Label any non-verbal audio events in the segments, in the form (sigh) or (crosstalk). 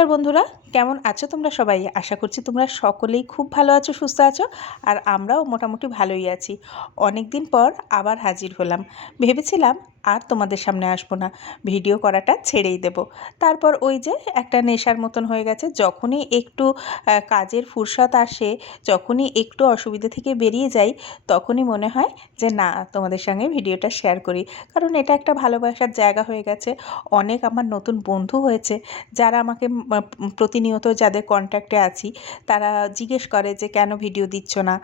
নমস্কার বন্ধুরা। কেমন আছো তোমরা সবাই? আশা করছি তোমরা সকলেই খুব ভালো আছো সুস্থ আছো আর আমরাও মোটামুটি ভালোই আছি। অনেক দিন পর আবার হাজির হলাম। ভেবেছিলাম আর তোমাদের সামনে আসব না ভিডিও করাটা ছেড়েই দেব। তারপর ওই যে একটা নেশার মতন হয়ে গেছে যখনই একটু কাজের ফুরসত আসে যখনই একটু অসুবিধা থেকে বেরিয়ে যাই তখনই মনে হয় যে না তোমাদের সঙ্গে ভিডিওটা শেয়ার করি। কারণ এটা একটা ভালোবাসার জায়গা হয়ে গেছে। অনেক আমার নতুন বন্ধু হয়েছে যারা আমাকে উম, প্রতিনিয়ত যাদের কন্ট্যাক্টে আছি, তারা জিজ্ঞেস করে যে, কেন ভিডিও দিচ্ছ না?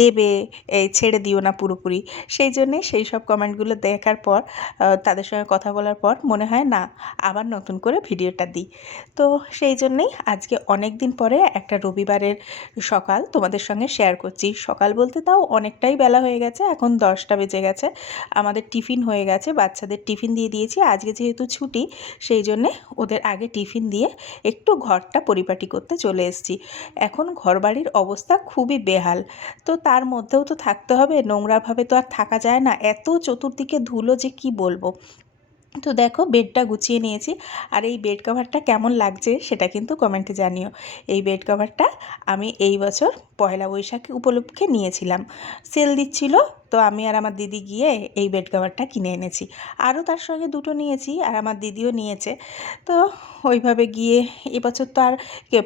দেবে? এই ছেড়ে দিও না পুরোপুরি? সেই জন্যে সেই সব কমেন্টগুলো দেখার পর তাদের সঙ্গে কথা বলার পর মনে হয়, না, আবার নতুন করে ভিডিওটা দিই। তো সেই জন্যেই আজকে অনেক দিন পরে একটা রবিবারের সকাল তোমাদের সঙ্গে শেয়ার করছি। সকাল বলতে তাও অনেকটাই বেলা হয়ে গেছে, এখন দশটা বেজে গেছে। আমাদের টিফিন হয়ে গেছে, বাচ্চাদের টিফিন দিয়ে দিয়েছি। আজকে যেহেতু ছুটি, সেই জন্যে ওদের আগে টিফিন দিয়ে একটু ঘরটা পরিপাটি করতে চলে এসেছি। এখন ঘরবাড়ির অবস্থা খুবই বেহাল। তো তার মধ্যেও তো থাকতে হবে নোংরাভাবে তো আর থাকা যায় না। এত চতুর্দিকে ধুলো যে কি বলব? তো দেখো, বেডটা গুছিয়ে নিয়েছি। আর এই বেড কভারটা কেমন লাগছে সেটা কিন্তু কমেন্টে জানিও। এই বেড কভারটা আমি এই বছর পয়লা বৈশাখী উপলক্ষে নিয়েছিলাম। সেল দিচ্ছিল তো আমি আর আমার দিদি গিয়ে এই বেড কভারটা কিনে এনেছি। আরও তার সঙ্গে দুটো নিয়েছি আর আমার দিদিও নিয়েছে। তো ওইভাবে গিয়ে এবছর তো আর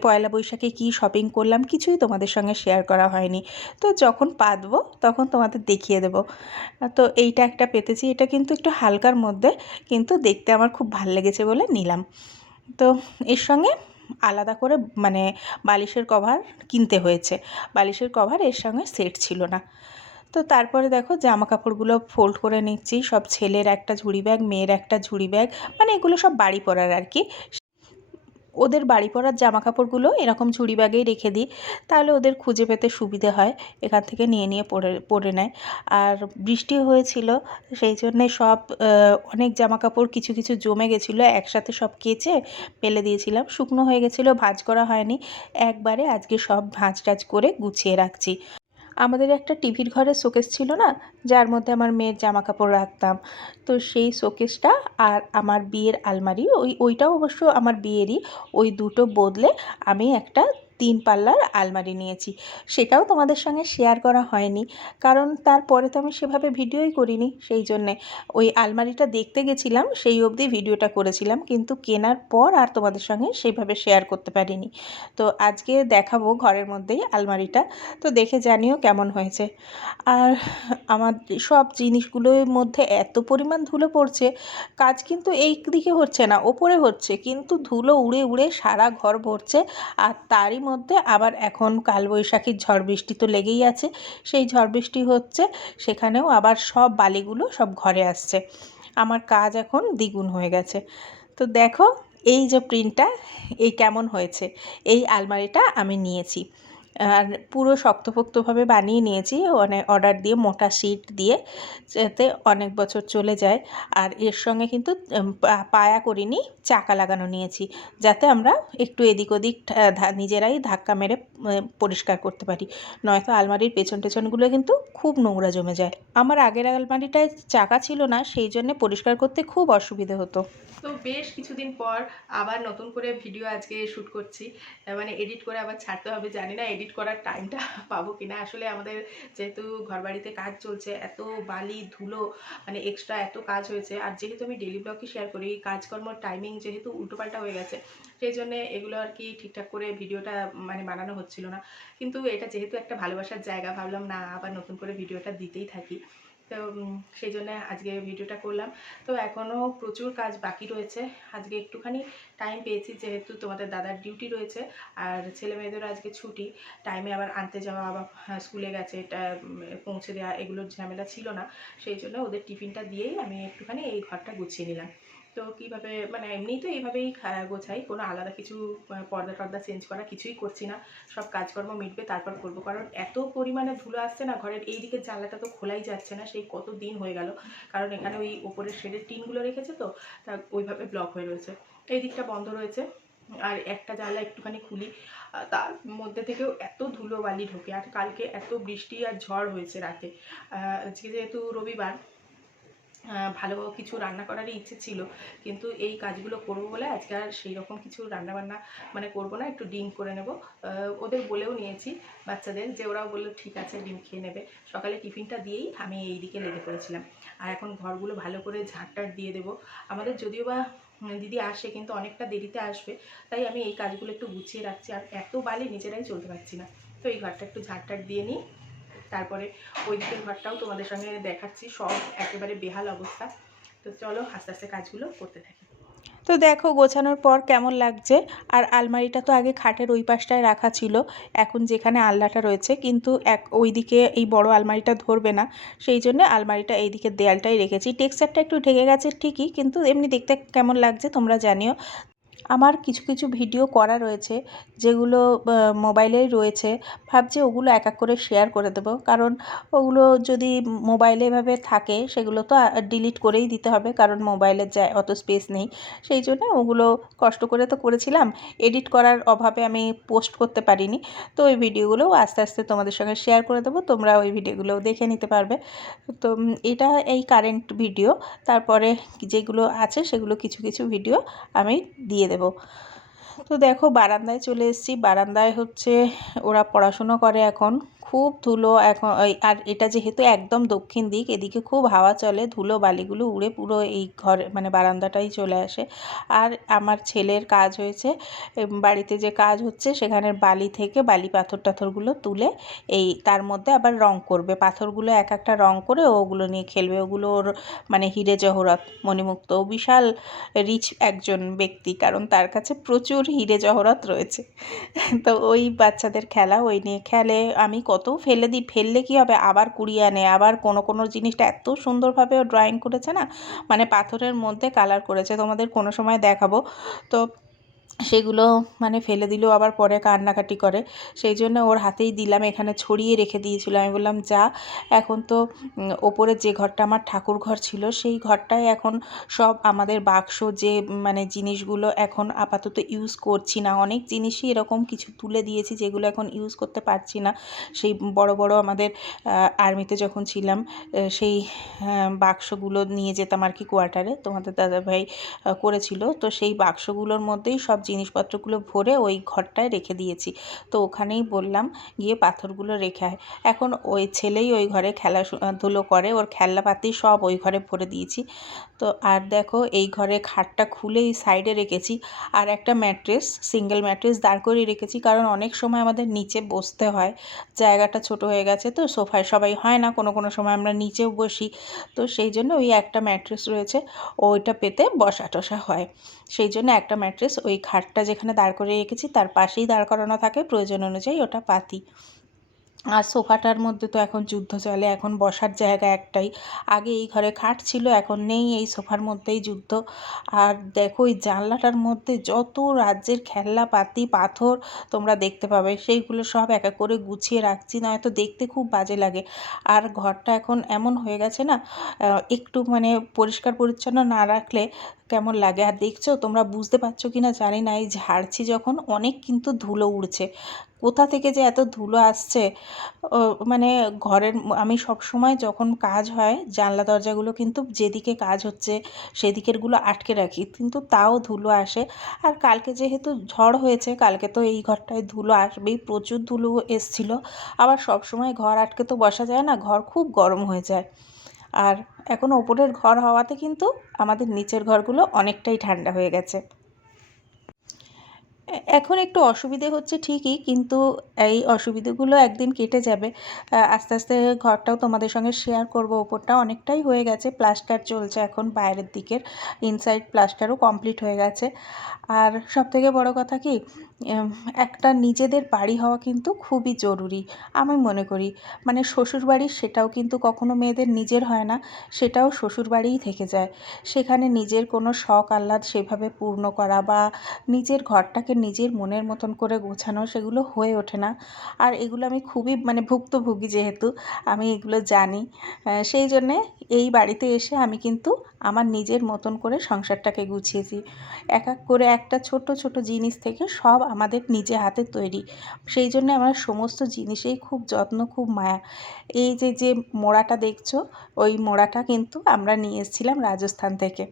পয়লা বৈশাখে কী শপিং করলাম কিছুই তোমাদের সঙ্গে শেয়ার করা হয়নি। তো যখন পাতবো তখন তোমাদের দেখিয়ে দেবো। তো এইটা একটা পেতেছি। এটা কিন্তু একটু হালকার মধ্যে কিন্তু দেখতে আমার খুব ভালো লেগেছে বলে নিলাম। তো এর সঙ্গে আলাদা করে মানে বালিশের কভার কিনতে হয়েছে। বালিশের কভার এর সঙ্গে সেট ছিল না। তো তারপরে দেখো জামা কাপড়গুলো ফোল্ড করে নিচ্ছি। সব ছেলের একটা ঝুড়ি ব্যাগ মেয়ের একটা ঝুড়ি ব্যাগ মানে এগুলো সব বাড়ি পরার আর কি। ওদের বাড়ি পরার জামা কাপড়গুলো এরকম ঝুড়ি ব্যাগেই রেখে দিই। তাহলে ওদের খুঁজে পেতে সুবিধে হয়, এখান থেকে নিয়ে নিয়ে পরে পরে নেয়। আর বৃষ্টি হয়েছিল, সেই জন্যে সব অনেক জামা কাপড় কিছু কিছু জমে গেছিল, একসাথে সব কেচে ফেলে দিয়েছিলাম। শুকনো হয়ে গেছিল, ভাঁজ করা হয়নি। একবারে আজকে সব ভাঁজ টাজ করে গুছিয়ে রাখছি। আমাদের একটা টিভির ঘরে শোকেস ছিল না, যার মধ্যে আমার মেয়ের জামা কাপড় রাখতাম। তো সেই শোকেসটা আর আমার বিয়ের আলমারি, ওই, ওইটাও অবশ্য আমার বিয়েরই, ওই দুটো বদলে আমি একটা তিন পাল্লার আলমারি নিয়েছি। সেটাও তোমাদের সঙ্গে শেয়ার করা হয়নি। কারণ তারপরে তো আমি সেভাবে ভিডিওই করিনি। সেই জন্যে ওই আলমারিটা দেখতে গেছিলাম, সেই অবধি ভিডিওটা করেছিলাম। কিন্তু কেনার পর আর তোমাদের সঙ্গে সেইভাবে শেয়ার করতে পারিনি। তো আজকে দেখাবো ঘরের মধ্যেই আলমারিটা। তো দেখে জানিও কেমন হয়েছে। আর আমার সব জিনিসগুলোর মধ্যে এত পরিমাণ ধুলো পড়ছে, কাজ কিন্তু এই দিকে হচ্ছে না, ওপরে হচ্ছে। কিন্তু ধুলো উড়ে উড়ে সারা ঘর ভরছে। আর তারই মধ্যে। আবার এখন কালবৈশাখীর ঝড় বৃষ্টি তো লেগেই আছে। সেই ঝড় বৃষ্টি হচ্ছে, সেখানেও আবার সব বালিগুলো সব ঘরে আসছে। আমার কাজ এখন দ্বিগুণ হয়ে গেছে। তো দেখো, এই যে প্রিন্টটা এই কেমন হয়েছে? এই আলমারিটা আমি নিয়েছি। আর পুরো শক্তপোক্তভাবে বানিয়ে নিয়েছি। অনেক অর্ডার দিয়ে, মোটা শিট দিয়ে, যাতে অনেক বছর চলে যায়। আর এর সঙ্গে কিন্তু পায়া করিনি, চাকা লাগানো নিয়েছি। যাতে আমরা একটু এদিক ওদিক নিজেরাই ধাক্কা মেরে পরিষ্কার করতে পারি। নয়তো আলমারির পেছন টেছনগুলো কিন্তু খুব নোংরা জমে যায়। আমার আগের আলমারিটায় চাকা ছিল না, সেই জন্য পরিষ্কার করতে খুব অসুবিধে হতো। তো বেশ কিছুদিন পর আবার নতুন করে ভিডিও আজকে শ্যুট করছি। মানে এডিট করে আবার ছাড়তে হবে, জানি না এডিট করার টাইমটা পাবো কিনা? আসলে আমাদের যেহেতু ঘরবাড়িতে কাজ চলছে, এত বালি, ধুলো মানে এক্সট্রা এত কাজ হয়েছে। আর যেহেতু আমি ডেলি ব্লগই শেয়ার করি, কাজকর্মর টাইমিং যেহেতু উল্টোপাল্টা হয়ে গেছে, সেই জন্যে এগুলো আর কি ঠিকঠাক করে ভিডিওটা মানে বানানো হচ্ছিল না। কিন্তু এটা যেহেতু একটা ভালোবাসার জায়গা, ভাবলাম না, আবার নতুন করে ভিডিওটা দিতেই থাকি। তো সেই জন্য আজকে ভিডিওটা করলাম। তো এখনও প্রচুর কাজ বাকি রয়েছে। আজকে একটুখানি টাইম পেয়েছি যেহেতু তোমাদের দাদার ডিউটি রয়েছে আর ছেলে মেয়েদেরও আজকে ছুটি। টাইমে আবার আনতে যাওয়া আবার হ্যাঁ, স্কুলে গেছে এটা পৌঁছে দেওয়া এগুলোর ঝামেলা ছিল না। সেই জন্য ওদের টিফিনটা দিয়েই আমি একটুখানি এই ঘরটা গুছিয়ে নিলাম। তো কীভাবে মানে এমনিই তো এইভাবেই গোছাই, কোনো আলাদা কিছু পর্দা টর্দা চেঞ্জ করা কিছুই করছি না। সব কাজকর্ম মিটবে, তারপর করব। কারণ এত পরিমাণে ধুলো আসছে না ঘরের, এই দিকের জানলাটা তো খোলাই যাচ্ছে না, সেই কত দিন হয়ে গেল। কারণ এখানে ওই ওপরের শেডের টিনগুলো রেখেছে তো, তা ওইভাবে ব্লক হয়ে রয়েছে। এই দিকটা বন্ধ রয়েছে, আর একটা জানলা একটুখানি খুলি। তার মধ্যে থেকেও এত ধুলো বালি ঢোকে, আর কালকে এত বৃষ্টি আর ঝড় হয়েছে রাতে। আজকে যেহেতু রবিবার ভালো কিছু রান্না করারই ইচ্ছে ছিল। কিন্তু এই কাজগুলো করব বলে আজকে আর সেই রকম কিছু রান্না বান্না মানে করব না, একটু ডিম করে নেব। ওদের বলেও নিয়েছি বাচ্চাদের যে ওরাও বলল, ঠিক আছে, ডিম খেয়ে নেবে। সকালে টিফিনটা দিয়েই আমি এই দিকে লেগে পড়েছিলাম। আর এখন ঘরগুলো ভালো করে ঝাঁটটার দিয়ে দেবো। আমাদের যদিও বা দিদি আসে কিন্তু অনেকটা দেরিতে আসবে, তাই আমি এই কাজগুলো একটু গুছিয়ে রাখছি। আর এত বালি নিজেরাই চলতে পারছি না। তো এই ঘরটা একটু ঝাঁটটার দিয়ে নিই। তারপরে ওই দিকের ঘরটাও তোমাদের সঙ্গে দেখাচ্ছি, সব একেবারে বেহাল অবস্থা। তো চলো আস্তে আস্তে কাজগুলো করতে থাকি। তো দেখো, গোছানোর পর কেমন লাগছে? আর আলমারিটা তো আগে খাটের ওই পাশটায় রাখা ছিল, এখন যেখানে আলনাটা রয়েছে, কিন্তু এক ওইদিকে এই বড় আলমারিটা ধরবে না। সেই জন্য আলমারিটা এই দিকের দেয়ালটাই রেখেছি। টেক্সচারটা একটু ঢেকে গেছে ঠিকই, কিন্তু এমনি দেখতে কেমন লাগছে তোমরা জানিও। আমার কিছু কিছু ভিডিও করা রয়েছে যেগুলো মোবাইলেই রয়েছে। ভাবছি ওগুলো এক এক করে শেয়ার করে দেবো। কারণ ওগুলো যদি মোবাইলে এভাবে থাকে, সেগুলো তো ডিলিট করেই দিতে হবে। কারণ মোবাইলের যায় অত স্পেস নেই। সেই জন্য ওগুলো কষ্ট করে তো করেছিলাম। এডিট করার অভাবে আমি পোস্ট করতে পারিনি। তো ওই ভিডিওগুলোও আস্তে আস্তে তোমাদের সঙ্গে শেয়ার করে দেবো। তোমরা ওই ভিডিওগুলোও দেখে নিতে পারবে। তো এটা এই কারেন্ট ভিডিও তারপরে যেগুলো আছে, সেগুলো কিছু কিছু ভিডিও আমি দিয়ে দেবো। তো দেখো বারান্দায় চলে এসেছি। বারান্দায় হচ্ছে ওরা পড়াশুনো করে এখন। খুব ধুলো এখন আর এটা যেহেতু একদম দক্ষিণ দিক, এদিকে খুব হাওয়া চলে, ধুলো বালিগুলো উড়ে পুরো এই ঘর মানে বারান্দাটাই চলে আসে। আর আমার ছেলের কাজ হয়েছে বাড়িতে যে কাজ হচ্ছে সেখানের বালি থেকে বালি পাথর টাথরগুলো তুলে এই তার মধ্যে আবার রং করবে। পাথরগুলো এক একটা রং করে ওগুলো নিয়ে খেলবে। ওগুলো ওর মানে হিরে জহরত, মণিমুক্ত। বিশাল রিচ একজন ব্যক্তি, কারণ তার কাছে প্রচুর হিরে জহরত রয়েছে। তো ওই বাচ্চাদের খেলা, ওই নিয়ে খেলে। আমি কত ফেলে দিই ফেললে কি হবে? আবার কুড়িয়ে আনে। আবার কোনো কোনো জিনিসটা এত সুন্দরভাবে ও ড্রয়িং করেছে না? মানে পাথরের মধ্যে কালার করেছে। তোমাদের কোনো সময় দেখাবো। তো সেগুলো মানে ফেলে দিলেও আবার পরে কান্নাকাটি করে। সেই জন্য ওর হাতেই দিলাম, এখানে ছড়িয়ে রেখে দিয়েছিল। আমি বললাম, যা, এখন তো ওপরে যে ঘরটা আমার ঠাকুর ঘর ছিল, সেই ঘরটায় এখন সব আমাদের বাক্স যে মানে জিনিসগুলো এখন আপাতত ইউজ করছি না। অনেক জিনিসই এরকম কিছু তুলে দিয়েছি, যেগুলো এখন ইউজ করতে পারছি না। সেই বড় বড় আমাদের আর্মিতে যখন ছিলাম সেই বাক্সগুলো নিয়ে যেতাম আর কি কোয়ার্টারে তোমাদের দাদাভাই করেছিল। তো সেই বাক্সগুলোর মধ্যেই সব জিনিসপত্রগুলো ভরে ওই ঘরটায় রেখে দিয়েছি। তো ওখানেই বললাম, গিয়ে পাথরগুলো রেখে আয়। এখন ওই ছেলেই ওই ঘরে খেলা ধুলো করে, ওর খেলনাপাতি সব ওই ঘরে ভরে দিয়েছি। তো আর দেখো, এই ঘরে খাটটা খুলে এই সাইডে রেখেছি। আর একটা ম্যাট্রেস, সিঙ্গেল ম্যাট্রেস দাঁড় করিয়ে রেখেছি, কারণ অনেক সময় আমাদের নিচে বসতে হয়। জায়গাটা ছোট হয়ে গেছে তো, সোফায় সবাই হয় না, কোনো কোনো সময় আমরা নিচেও বসি। তো সেই জন্য ওই একটা ম্যাট্রেস রয়েছে, ওইটা পেতে বসা টসা হয়। সেই জন্য একটা ম্যাট্রেস ওই খাটটা যেখানে দাঁড় করিয়ে রেখেছি তার পাশেই দাঁড় করানো থাকে। প্রয়োজন অনুযায়ী ওটা পাতি। আর সোফাটার মধ্যে তো এখন যুদ্ধ চলে, এখন বসার জায়গা একটাই। আগে এই ঘরে খাট ছিল, এখন নেই এই সোফার মধ্যেই যুদ্ধ। আর দেখো এই জানলাটার মধ্যে যত রাজ্যের খেলনাপাতি, পাথর তোমরা দেখতে পাবে, সেইগুলো সব এক এক করে গুছিয়ে রাখছি, নয়তো দেখতে খুব বাজে লাগে। আর ঘরটা এখন এমন হয়ে গেছে না একটু মানে পরিষ্কার পরিচ্ছন্ন না রাখলে কেমন লাগে? আর দেখছ, তোমরা বুঝতে পারছ কি না জানি না, এই ঝাড়ছি যখন, অনেক কিন্তু ধুলো উড়ছে। কোথা থেকে যে এত ধুলো আসছে মানে ঘরের আমি সব সময় যখন কাজ হয়, জানলা দরজাগুলো কিন্তু যেদিকে কাজ হচ্ছে সেদিকেরগুলো আটকে রাখি, কিন্তু তাও ধুলো আসে। আর কালকে যেহেতু ঝড় হয়েছে, কালকে তো এই ঘরটায় ধুলো আসবেই, প্রচুর ধুলো এসছিল। আবার সব সময় ঘর আটকে তো বসা যায় না, ঘর খুব গরম হয়ে যায়। আর এখন ওপরের ঘর হওয়াতে কিন্তু আমাদের নিচের ঘরগুলো অনেকটাই ঠান্ডা হয়ে গেছে। এখন একটু অসুবিধে হচ্ছে ঠিকই, কিন্তু এই অসুবিধেগুলো একদিন কেটে যাবে। আস্তে আস্তে ঘরটাও তোমাদের সঙ্গে শেয়ার করব ওপরটা অনেকটাই হয়ে গেছে প্লাস্টার চলছে এখন বাইরের দিকের ইনসাইড প্লাস্টারও কমপ্লিট হয়ে গেছে। আর সব থেকে বড় কথা কি একটা নিজেদের বাড়ি হওয়া কিন্তু খুবই জরুরি। আমি মনে করি মানে শ্বশুরবাড়ি সেটাও কিন্তু কখনো মেয়েদের নিজের হয় না, সেটাও শ্বশুরবাড়িই থেকে যায়। সেখানে নিজের কোনো শখ, আহ্লাদ সেভাবে পূর্ণ করা বা নিজের ঘরটাকে নিজের মনের মতন করে গোছানো সেগুলো হয়ে ওঠে না। আর এগুলো আমি খুবই মানে ভুক্তভোগী যেহেতু, আমি এগুলো জানি। সেই জন্যে এই বাড়িতে এসে আমি কিন্তু আমার নিজের মতন করে সংসারটাকে গুছিয়েছি এক এক করে একটা ছোট ছোট জিনিস থেকে সব আমাদের নিজে হাতে তৈরি। সেই জন্য আমার সমস্ত জিনিসেই খুব যত্ন, খুব মায়া। এই যে যে মোড়াটা দেখছ, ওই মোড়াটা কিন্তু আমরা নিয়ে এসেছিলাম রাজস্থান থেকে।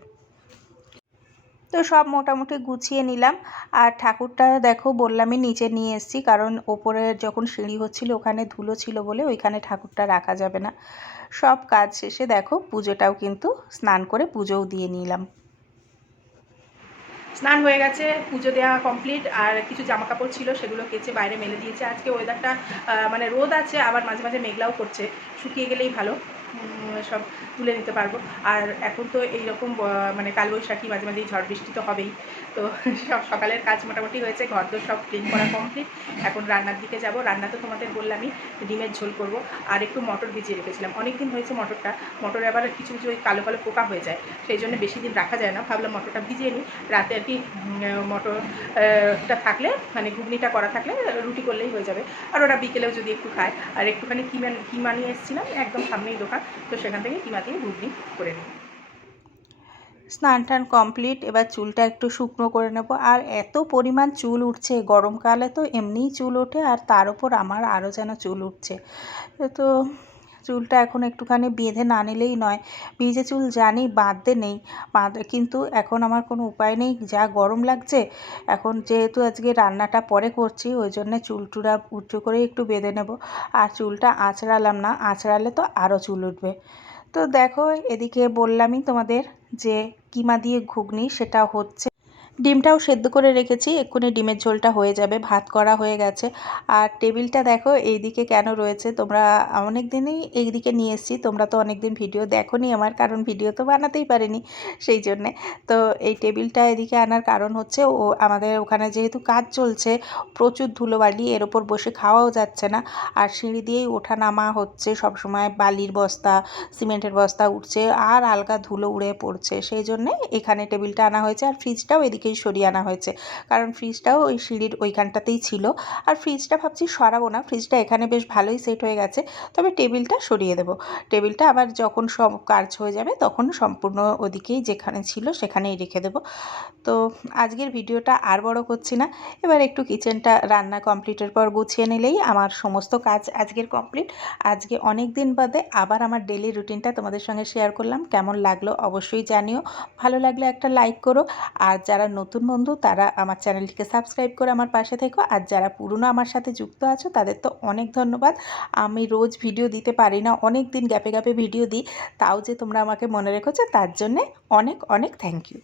তো সব মোটামুটি গুছিয়ে নিলাম। আর ঠাকুরটা দেখো বললামই নিচে নিয়ে এসেছি। কারণ ওপরে যখন সিঁড়ি হচ্ছিল, ওখানে ধুলো ছিল বলে ওইখানে ঠাকুরটা রাখা যাবে না। সব কাজ শেষে দেখো পুজোটাও কিন্তু স্নান করে পুজোও দিয়ে নিলাম। স্নান হয়ে গেছে, পুজো দেওয়া কমপ্লিট আর কিছু জামা কাপড় ছিল সেগুলো কেচে বাইরে মেলে দিয়েছে। আজকে ওয়েদারটা মানে রোদ আছে, আবার মাঝে মাঝে মেঘলাও করছে। শুকিয়ে গেলেই ভালো। সব তুলে নিতে পারব। আর এখন তো এইরকম মানে কালবৈশাখী মাঝে মাঝেই ঝড় বৃষ্টি তো হবেই। তো (laughs) সব সকালের কাজ মোটামুটি হয়েছে ঘর তো সব ক্লিন করা কমপ্লিট এখন রান্নার দিকে যাব। রান্না তো তোমাদের বললামই, ডিমের ঝোল করব। আর একটু মটর ভিজিয়ে রেখেছিলাম। অনেক দিন হয়েছে মটরটা। মটরে আবার কিছু কিছু ওই কালো কালো পোকা হয়ে যায়। সেই জন্য বেশি দিন রাখা যায় না। ভাবলাম মটরটা ভিজিয়ে নিই। রাতে আর কি মটরটা থাকলে মানে ঘুগনিটা করা থাকলে রুটি করলেই হয়ে যাবে। আর ওরা বিকেলেও যদি একটু খায়। আর একটুখানি কিমা কিমা নিয়ে এসেছিলাম, একদম সামনেই দোকান। তো সেখান থেকে কিমা দিয়ে ঘুগনি করে নিই স্নান টান কমপ্লিট, এবার চুলটা একটু শুকনো করে নেব। আর এত পরিমাণ চুল উঠছে, গরমকালে তো এমনিই চুল ওঠে, আর তার উপর আমার আরও যেন চুল উঠছে। তো চুলটা এখন একটুখানি বেঁধে না নিলেই নয়। ভিজে চুল জানি বাঁধতে নেই, বাঁধে কিন্তু এখন আমার কোনো উপায় নেই, যা গরম লাগছে। এখন যেহেতু আজকে রান্নাটা পরে করছি, ওই জন্য চুলটুরা উঁচু করে একটু বেঁধে নেব। আর চুলটা আঁচড়ালাম না, আঁচড়ালে তো আরও চুল উঠবে। তো দেখো, এদিকে বললামই তোমাদের যে কিমা দিয়ে ঘুগনি, সেটা হচ্ছে ডিমটাও সেদ্ধ করে রেখেছি, এক্ষুনি ডিমের ঝোলটা হয়ে যাবে, ভাত করা হয়ে গেছে। আর টেবিলটা দেখো, এইদিকে কেন রয়েছে, তোমরা অনেক দিনই এইদিকে নিয়ে এসেছি, তোমরা তো অনেক দিন ভিডিও দেখোনি আমার, কারণ ভিডিও তো বানাতেই পারিনি সেই জন্যে। তো এই টেবিলটা এদিকে আনার কারণ হচ্ছে, ও আমাদের ওখানে যেহেতু কাজ চলছে, প্রচুর ধুলোবালি, এর ওপর বসে খাওয়াও যাচ্ছে না। আর সিঁড়ি দিয়েই ওঠা নামা হচ্ছে সব সময় বালির বস্তা, সিমেন্টের বস্তা উঠছে, আর আলগা ধুলো উড়ে পড়ছে। সেই জন্যে এখানে টেবিলটা আনা হয়েছে, আর ফ্রিজটাও এদিকেই সরিয়ে আনা হয়েছে। কারণ ফ্রিজটাও ওই সিঁড়ির ওইখানটাতেই ছিল। আর ফ্রিজটা ভাবছি সরাবো না। ফ্রিজটা এখানে বেশ ভালোই সেট হয়ে গেছে। তবে টেবিলটা সরিয়ে দেবো। টেবিলটা আবার যখন সব কাজ হয়ে যাবে, তখন সম্পূর্ণ ওদিকেই যেখানে ছিল সেখানেই রেখে দেবো। তো আজকের ভিডিওটা আর বড় করছি না। এবার একটু কিচেনটা রান্না কমপ্লিটের পর গুছিয়ে নিলেই আমার সমস্ত কাজ আজকের কমপ্লিট আজকে অনেক দিন বাদে আবার আমার ডেলি রুটিনটা তোমাদের সঙ্গে শেয়ার করলাম। কেমন লাগল অবশ্যই জানিও। ভালো লাগলে একটা লাইক করো। আর যারা নতুন বন্ধু, তারা আমার চ্যানেলটিকে সাবস্ক্রাইব করে আমার পাশে থেকো। আর যারা পুরনো আমার সাথে যুক্ত আছো, তাদের তো অনেক ধন্যবাদ। আমি রোজ ভিডিও দিতে পারি না, অনেক দিন গ্যাপে গ্যাপে ভিডিও দিই। তাও যে তোমরা আমাকে মনে রেখেছো, তার জন্যে অনেক অনেক থ্যাংক ইউ